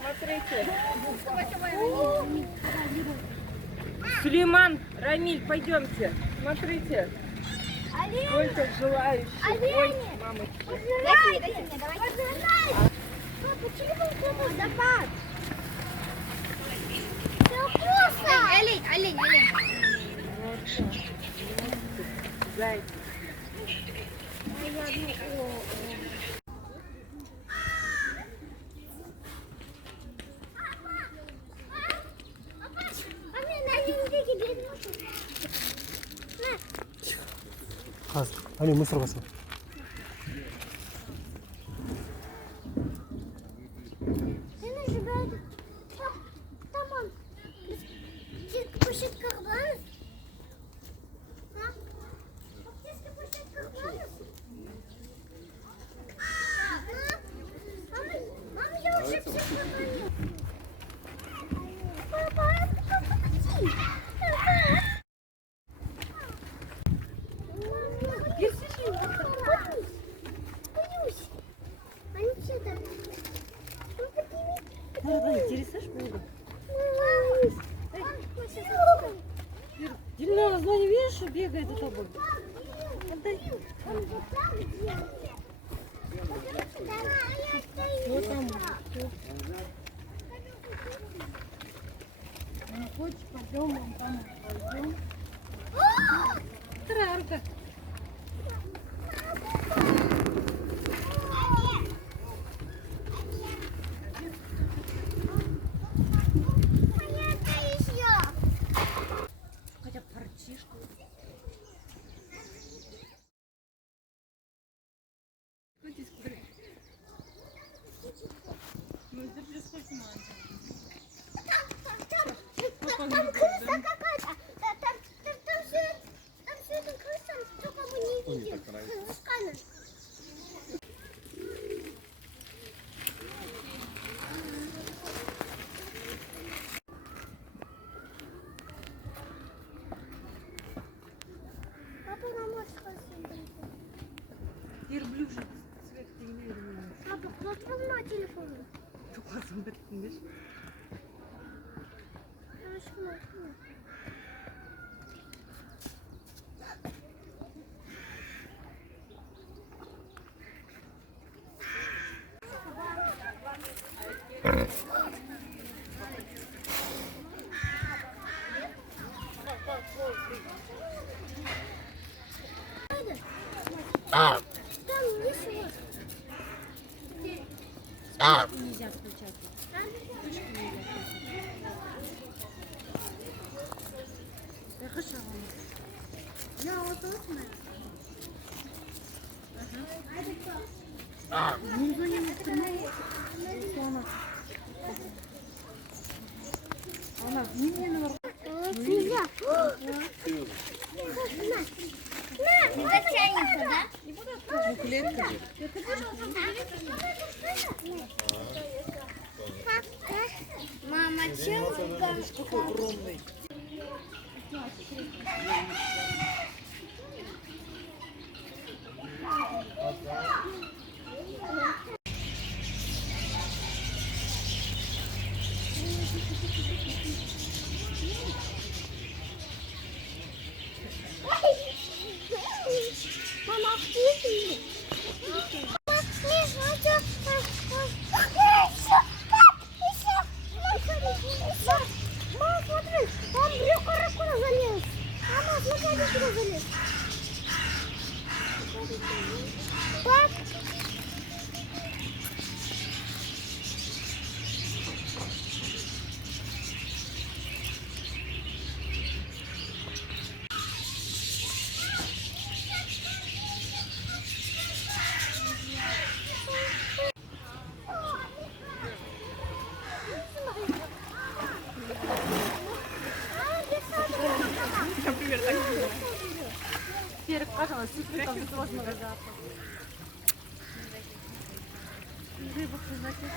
Смотрите. Сулейман, Рамиль, пойдемте. Смотрите. Сколько желающих. Ой, мамочка. Дайте мне, давай. Водопад. Все вкусно. Олень. Зайчик. Ali mısır basın. Tamam. Детка по щитках глаз. Детка по щитках глаз. Мама, я уже все поговорила. Папа, это боюсь. Они все там. Интересуешь меня? Дильна, зла не видишь, что бегает за тобой? Отдай. Вот там. Хочешь, пойдем, вон там пойдем. Вторая рука. Хотя парчишку. Там крыса какая-то. Там все это крыса, только мы не видим. Сканер. Папа, нам может спасибо. Верблюжий цвет ты не видишь. Папа, кто травма телефона? Ты глазом это не видишь? Там весело. Нельзя включать. Я хочу. Я вот точно. Никто не настроил. Она не Нельзя. На, затянется, да? клетка. Мама, чем Какой огромный. Мама, вкусный. Мама, смотри, он в брюхо залез. Мама, смотри, сюда залез. Пап. Теперь казалось, супер, как сложного запаха. Рыба, значит.